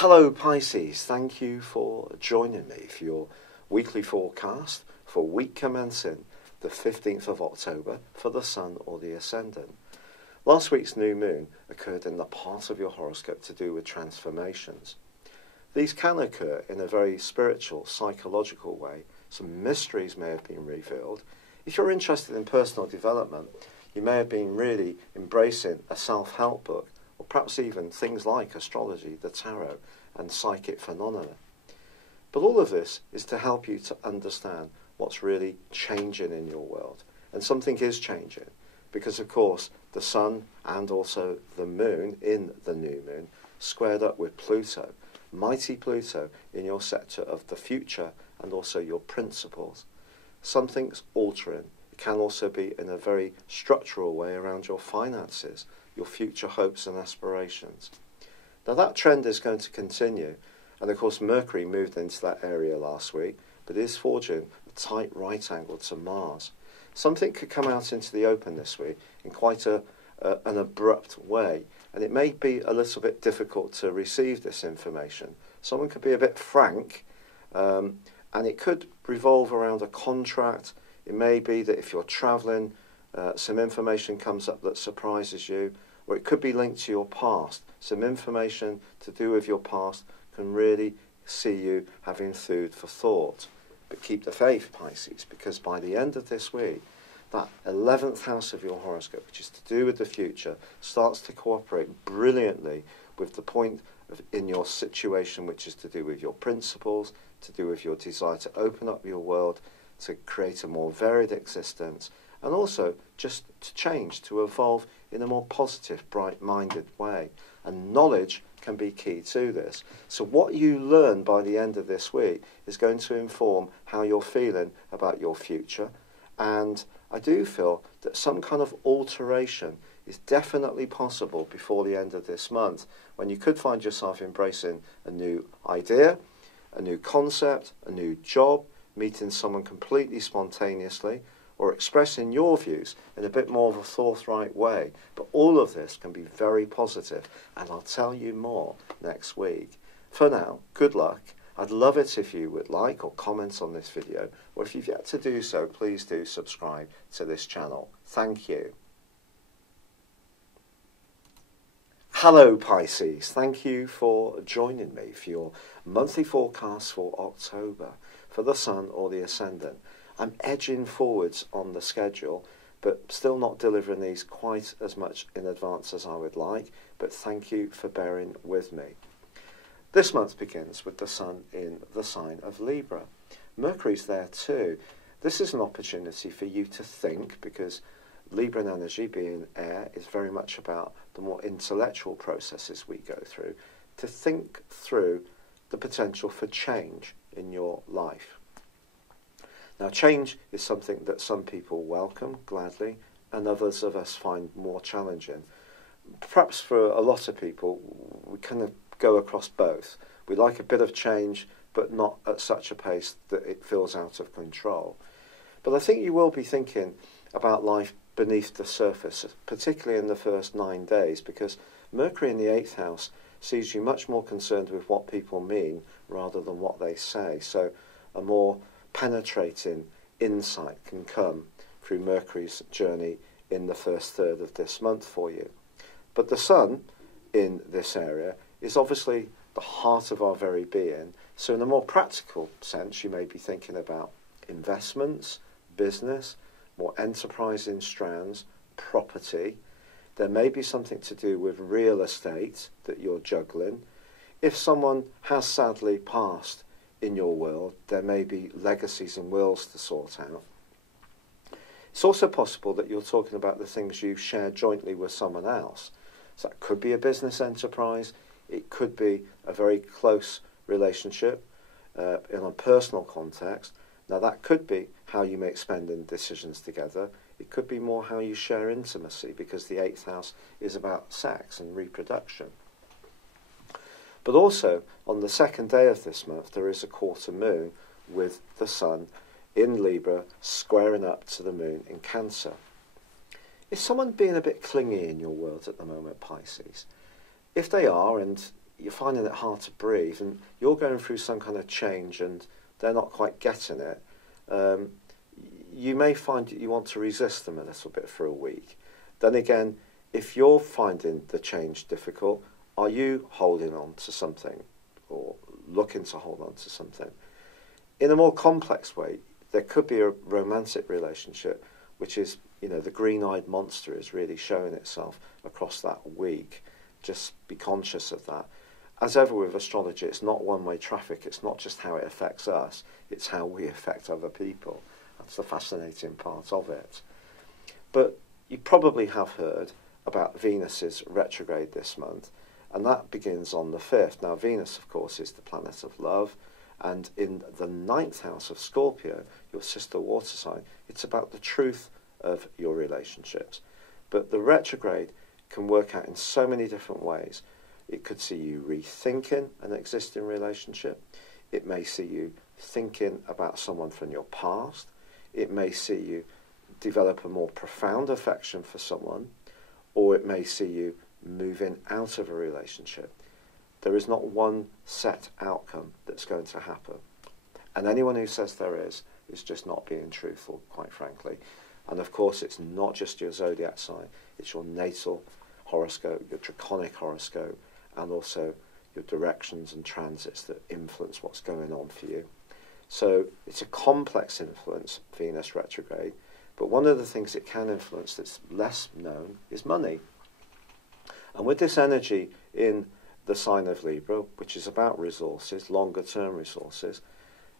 Hello Pisces, thank you for joining me for your weekly forecast for week commencing the 15th of October for the Sun or the Ascendant. Last week's new moon occurred in the part of your horoscope to do with transformations. These can occur in a very spiritual, psychological way. Some mysteries may have been revealed. If you're interested in personal development, you may have been really embracing a self-help book, or perhaps even things like astrology, the tarot, and psychic phenomena. But all of this is to help you to understand what's really changing in your world. And something is changing, because of course the Sun and also the Moon in the new moon squared up with Pluto, mighty Pluto in your sector of the future and also your principles. Something's altering. It can also be in a very structural way around your finances, your future hopes and aspirations. Now that trend is going to continue, and of course Mercury moved into that area last week, but is forging a tight right angle to Mars. Something could come out into the open this week in quite an abrupt way, and it may be a little bit difficult to receive this information. Someone could be a bit frank, and it could revolve around a contract. It may be that if you're travelling, some information comes up that surprises you, or it could be linked to your past. Some information to do with your past can really see you having food for thought. But keep the faith, Pisces, because by the end of this week, that 11th house of your horoscope, which is to do with the future, starts to cooperate brilliantly with the point in your situation, which is to do with your principles, to do with your desire to open up your world, to create a more varied existence, and also just to change, to evolve in a more positive, bright-minded way. And knowledge can be key to this. So what you learn by the end of this week is going to inform how you're feeling about your future. And I do feel that some kind of alteration is definitely possible before the end of this month, when you could find yourself embracing a new idea, a new concept, a new job, meeting someone completely spontaneously, or expressing your views in a bit more of a forthright way. But all of this can be very positive, and I'll tell you more next week. For now, good luck. I'd love it if you would like or comment on this video, or if you've yet to do so, please do subscribe to this channel. Thank you. Hello Pisces, thank you for joining me for your monthly forecast for October for the Sun or the Ascendant. I'm edging forwards on the schedule, but still not delivering these quite as much in advance as I would like, but thank you for bearing with me. This month begins with the Sun in the sign of Libra. Mercury's there too. This is an opportunity for you to think, because Libran energy, being air, is very much about the more intellectual processes we go through, to think through the potential for change in your life. Now, change is something that some people welcome gladly, and others of us find more challenging. Perhaps for a lot of people, we kind of go across both. We like a bit of change, but not at such a pace that it feels out of control. But I think you will be thinking about life beneath the surface, particularly in the first 9 days, because Mercury in the 8th house sees you much more concerned with what people mean rather than what they say. So a more penetrating insight can come through Mercury's journey in the first third of this month for you. But the Sun in this area is obviously the heart of our very being. So in a more practical sense, you may be thinking about investments, business, more enterprising strands, property. There may be something to do with real estate that you're juggling. If someone has sadly passed in your world, there may be legacies and wills to sort out. It's also possible that you're talking about the things you share jointly with someone else. So that could be a business enterprise, it could be a very close relationship in a personal context. Now that could be how you make spending decisions together. It could be more how you share intimacy, because the 8th house is about sex and reproduction. But also, on the second day of this month, there is a quarter moon with the Sun in Libra squaring up to the Moon in Cancer. Is someone being a bit clingy in your world at the moment, Pisces? If they are, and you're finding it hard to breathe, and you're going through some kind of change and they're not quite getting it, you may find that you want to resist them a little bit for a week. Then again, if you're finding the change difficult, are you holding on to something or looking to hold on to something? In a more complex way, there could be a romantic relationship, which is, the green-eyed monster is really showing itself across that week. Just be conscious of that. As ever with astrology, it's not one-way traffic. It's not just how it affects us, it's how we affect other people. That's the fascinating part of it. But you probably have heard about Venus's retrograde this month, and that begins on the 5th. Now, Venus, of course, is the planet of love, and in the 9th house of Scorpio, your sister water sign, it's about the truth of your relationships. But the retrograde can work out in so many different ways. It could see you rethinking an existing relationship. It may see you thinking about someone from your past. It may see you develop a more profound affection for someone, or it may see you moving out of a relationship. There is not one set outcome that's going to happen. And anyone who says there is just not being truthful, quite frankly. And of course, it's not just your zodiac sign, it's your natal horoscope, your draconic horoscope, and also your directions and transits that influence what's going on for you. So it's a complex influence, Venus retrograde, but one of the things it can influence that's less known is money. And with this energy in the sign of Libra, which is about resources, longer term resources,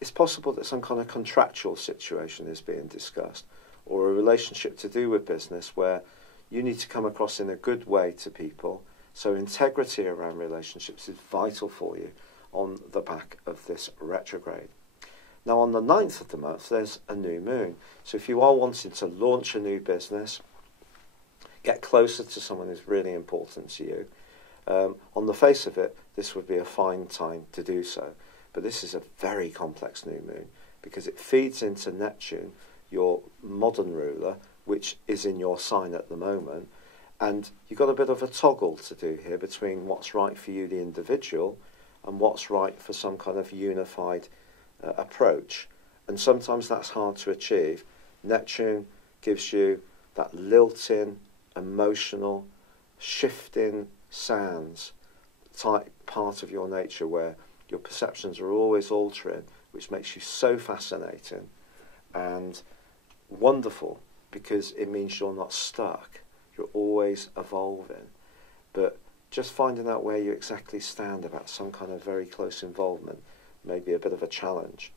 it's possible that some kind of contractual situation is being discussed, or a relationship to do with business where you need to come across in a good way to people. So integrity around relationships is vital for you on the back of this retrograde. Now on the 9th of the month, there's a new moon. So if you are wanting to launch a new business, get closer to someone who's really important to you, on the face of it, this would be a fine time to do so. But this is a very complex new moon because it feeds into Neptune, your modern ruler, which is in your sign at the moment. And you've got a bit of a toggle to do here between what's right for you, the individual, and what's right for some kind of unified approach. And sometimes that's hard to achieve. Neptune gives you that lilting, emotional, shifting sands type part of your nature where your perceptions are always altering, which makes you so fascinating and wonderful because it means you're not stuck. You're always evolving. But just finding out where you exactly stand about some kind of very close involvement may be a bit of a challenge.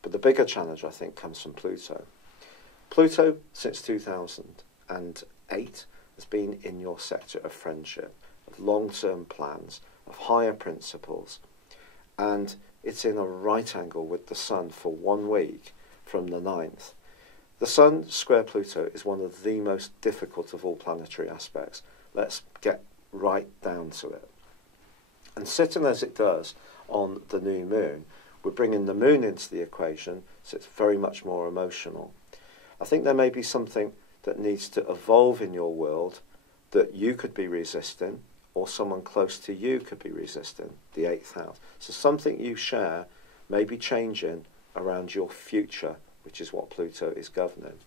But the bigger challenge, I think, comes from Pluto. Pluto, since 2008, has been in your sector of friendship, of long-term plans, of higher principles. And it's in a right angle with the Sun for 1 week from the 9th. The Sun square Pluto is one of the most difficult of all planetary aspects. Let's get right down to it. And sitting as it does on the new moon, we're bringing the moon into the equation, so it's very much more emotional. I think there may be something that needs to evolve in your world that you could be resisting, or someone close to you could be resisting, the 8th house. So something you share may be changing around your future, which is what Pluto is governing.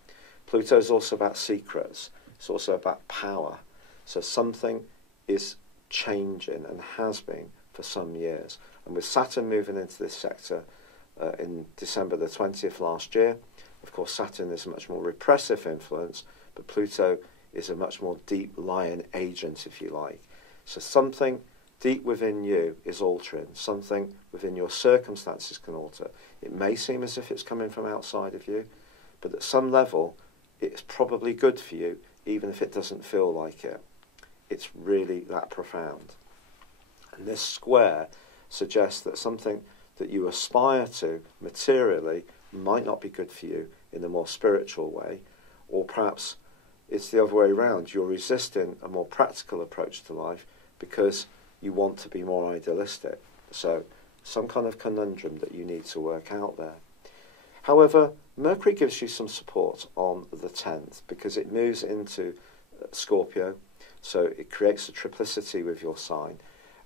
Pluto is also about secrets. It's also about power. So something is changing and has been for some years. And with Saturn moving into this sector in December the 20th last year, of course Saturn is a much more repressive influence, but Pluto is a much more deep lion agent, if you like. So something deep within you is altering. Something within your circumstances can alter. It may seem as if it's coming from outside of you, but at some level, it's probably good for you, even if it doesn't feel like it. It's really that profound. And this square suggests that something that you aspire to materially might not be good for you in a more spiritual way, or perhaps it's the other way around. You're resisting a more practical approach to life because you want to be more idealistic. So some kind of conundrum that you need to work out there. However, Mercury gives you some support on the 10th because it moves into Scorpio, so it creates a triplicity with your sign.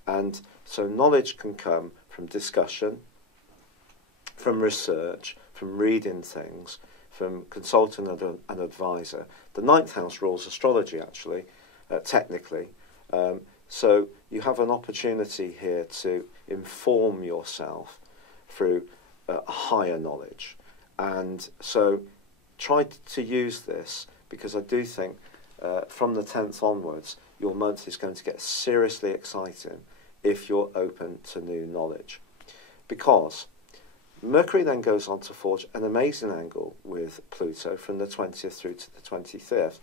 And so knowledge can come from discussion, from research, from reading things, from consulting an advisor. The ninth house rules astrology, actually, technically. So you have an opportunity here to inform yourself through higher knowledge. And so try to use this, because I do think from the 10th onwards, your month is going to get seriously exciting if you're open to new knowledge. Because Mercury then goes on to forge an amazing angle with Pluto from the 20th through to the 25th,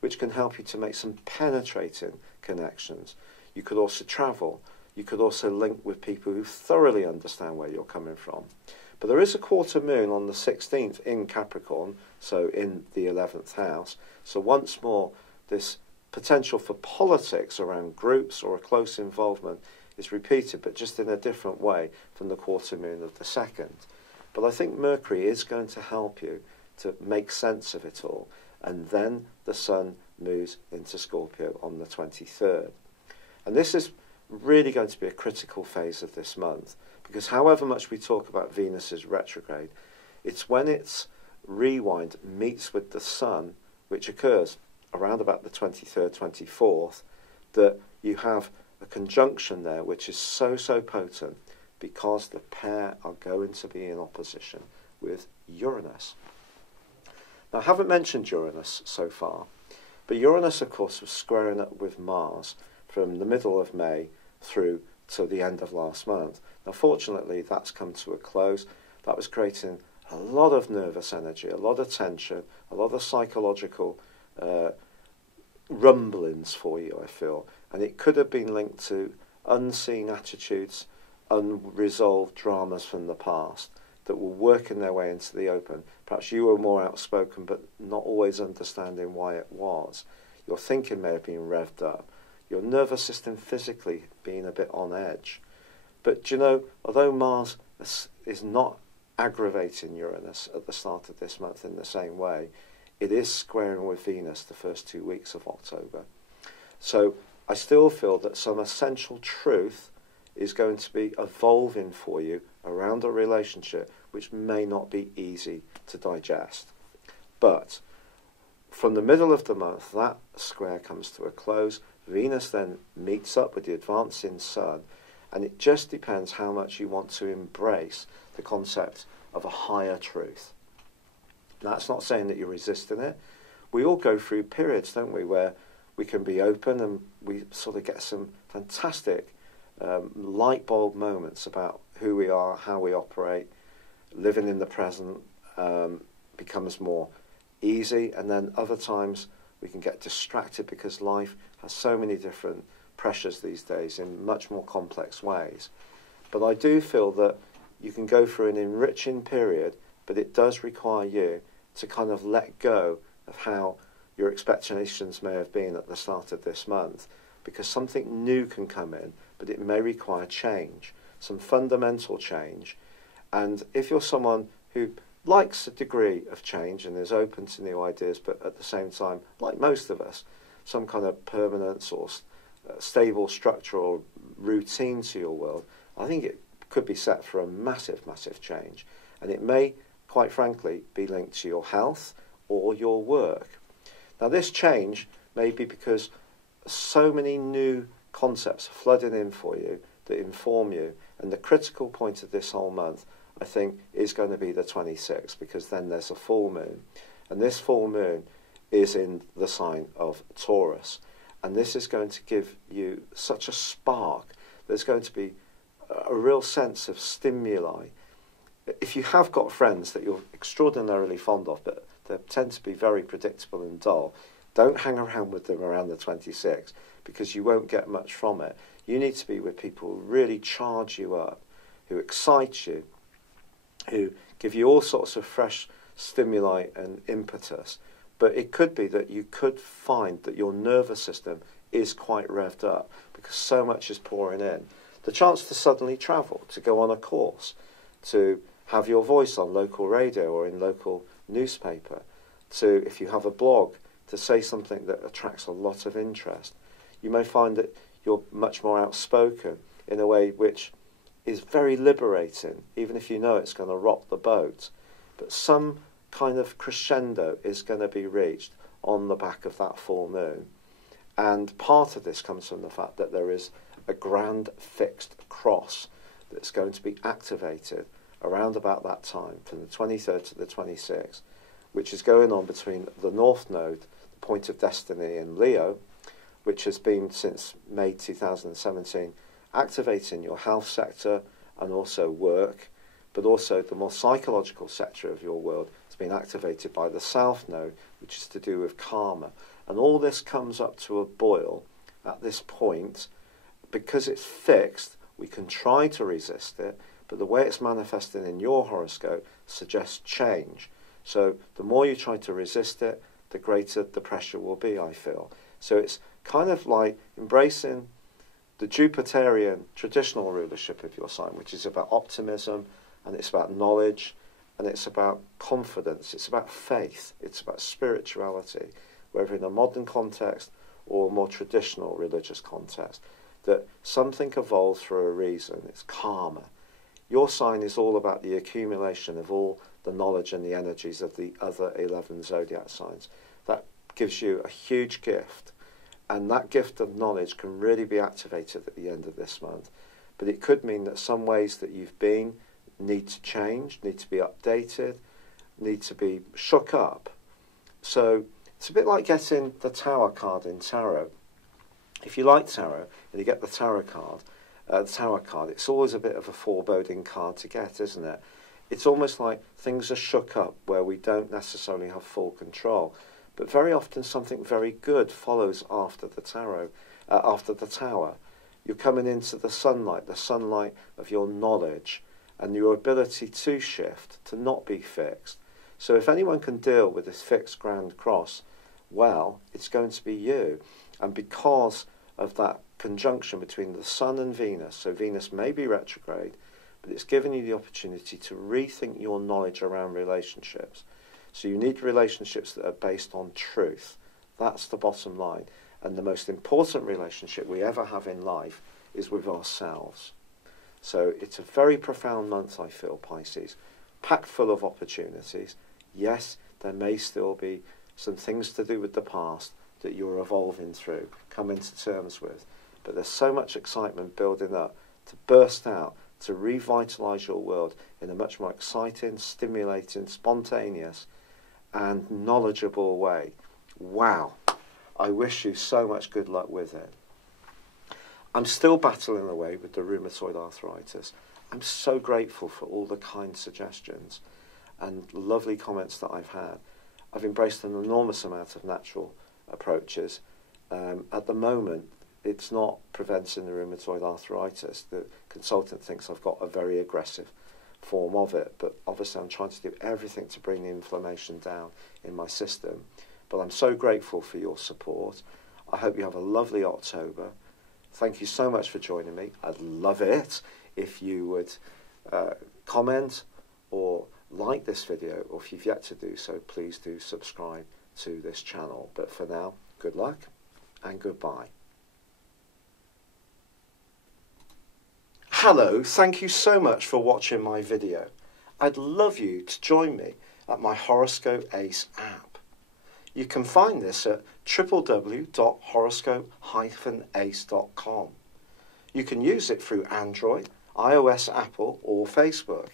which can help you to make some penetrating connections. You could also travel. You could also link with people who thoroughly understand where you're coming from. But there is a quarter moon on the 16th in Capricorn, so in the 11th house. So once more, this potential for politics around groups or a close involvement is repeated, but just in a different way from the quarter moon of the 2nd. But I think Mercury is going to help you to make sense of it all. And then the Sun moves into Scorpio on the 23rd. And this is really going to be a critical phase of this month, because however much we talk about Venus's retrograde, it's when its rewind meets with the Sun, which occurs around about the 23rd, 24th, that you have a conjunction there which is so potent, because the pair are going to be in opposition with Uranus. Now, I haven't mentioned Uranus so far, but Uranus, of course, was squaring up with Mars from the middle of May through to the end of last month. Now, fortunately, that's come to a close. That was creating a lot of nervous energy, a lot of tension, a lot of psychological rumblings for you, I feel. And it could have been linked to unseen attitudes, unresolved dramas from the past that were working their way into the open. Perhaps you were more outspoken, but not always understanding why it was. Your thinking may have been revved up. Your nervous system physically being a bit on edge. But, you know, although Mars is not aggravating Uranus at the start of this month in the same way, it is squaring with Venus the first 2 weeks of October. So I still feel that some essential truth is going to be evolving for you around a relationship which may not be easy to digest. But from the middle of the month, that square comes to a close. Venus then meets up with the advancing Sun, and it just depends how much you want to embrace the concept of a higher truth. That's not saying that you're resisting it. We all go through periods, don't we, where we can be open and we sort of get some fantastic light bulb moments about who we are, how we operate. Living in the present becomes more easy, and then other times we can get distracted because life has so many different pressures these days in much more complex ways. But I do feel that you can go through an enriching period, but it does require you to kind of let go of how your expectations may have been at the start of this month, because something new can come in, but it may require change, some fundamental change. And if you're someone who likes a degree of change and is open to new ideas, but at the same time, like most of us, some kind of permanence or stable structure or routine to your world, I think it could be set for a massive change. And it may, quite frankly, be linked to your health or your work. Now, this change may be because so many new concepts are flooding in for you that inform you, and the critical point of this whole month, I think, is going to be the 26th, because then there's a full moon, and this full moon is in the sign of Taurus, and this is going to give you such a spark. There's going to be a real sense of stimuli. If you have got friends that you're extraordinarily fond of, but they tend to be very predictable and dull, don't hang around with them around the 26th, because you won't get much from it. You need to be with people who really charge you up, who excite you, who give you all sorts of fresh stimuli and impetus. But it could be that you could find that your nervous system is quite revved up because so much is pouring in. The chance to suddenly travel, to go on a course, to have your voice on local radio or in local newspaper, to, if you have a blog, to say something that attracts a lot of interest. You may find that you're much more outspoken in a way which is very liberating, even if you know it's going to rock the boat. But some kind of crescendo is going to be reached on the back of that full moon. And part of this comes from the fact that there is a grand fixed cross that's going to be activated around about that time, from the 23rd to the 26th, which is going on between the North Node, the point of destiny in Leo, which has been since May 2017, activating your health sector and also work, but also the more psychological sector of your world has been activated by the South Node, which is to do with karma. And all this comes up to a boil at this point. Because it's fixed, we can try to resist it, but the way it's manifesting in your horoscope suggests change. So the more you try to resist it, the greater the pressure will be, I feel. So it's kind of like embracing the Jupiterian traditional rulership of your sign, which is about optimism, and it's about knowledge, and it's about confidence, it's about faith, it's about spirituality, whether in a modern context or a more traditional religious context, that something evolves for a reason. It's karma. Your sign is all about the accumulation of all the knowledge and the energies of the other 11 zodiac signs. That gives you a huge gift, and that gift of knowledge can really be activated at the end of this month. But it could mean that some ways that you've been need to change, need to be updated, need to be shook up. So it's a bit like getting the Tower card in tarot. If you like tarot and you get the Tower card, it's always a bit of a foreboding card to get, isn't it? It's almost like things are shook up where we don't necessarily have full control. But very often something very good follows after the tarot, after the Tower. You're coming into the sunlight of your knowledge and your ability to shift, to not be fixed. So if anyone can deal with this fixed grand cross, well, it's going to be you. And because of that conjunction between the Sun and Venus, so Venus may be retrograde, but it's given you the opportunity to rethink your knowledge around relationships. So you need relationships that are based on truth. That's the bottom line. And the most important relationship we ever have in life is with ourselves. So it's a very profound month, I feel, Pisces, packed full of opportunities. Yes, there may still be some things to do with the past that you're evolving through, coming to terms with. But there's so much excitement building up to burst out, to revitalise your world in a much more exciting, stimulating, spontaneous and knowledgeable way. Wow. I wish you so much good luck with it. I'm still battling away with the rheumatoid arthritis. I'm so grateful for all the kind suggestions and lovely comments that I've had. I've embraced an enormous amount of natural approaches. At the moment, it's not preventing the rheumatoid arthritis. The consultant thinks I've got a very aggressive form of it, but obviously I'm trying to do everything to bring the inflammation down in my system. But I'm so grateful for your support. I hope you have a lovely October. Thank you so much for joining me. I'd love it if you would comment or like this video, or if you've yet to do so, please do subscribe to this channel. But for now, good luck and goodbye. Hello, thank you so much for watching my video. I'd love you to join me at my Horoscope Ace app. You can find this at www.horoscope-ace.com. You can use it through Android, iOS, Apple or Facebook.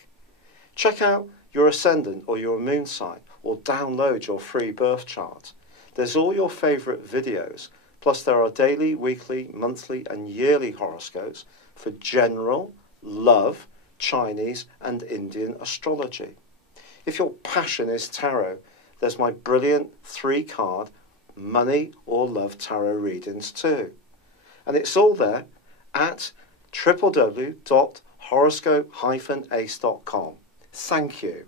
Check out your ascendant or your moon sign, or download your free birth chart. There's all your favourite videos, plus there are daily, weekly, monthly and yearly horoscopes for general, love, Chinese and Indian astrology. If your passion is tarot, there's my brilliant 3-card money or love tarot readings too. And it's all there at www.horoscope-ace.com. Thank you.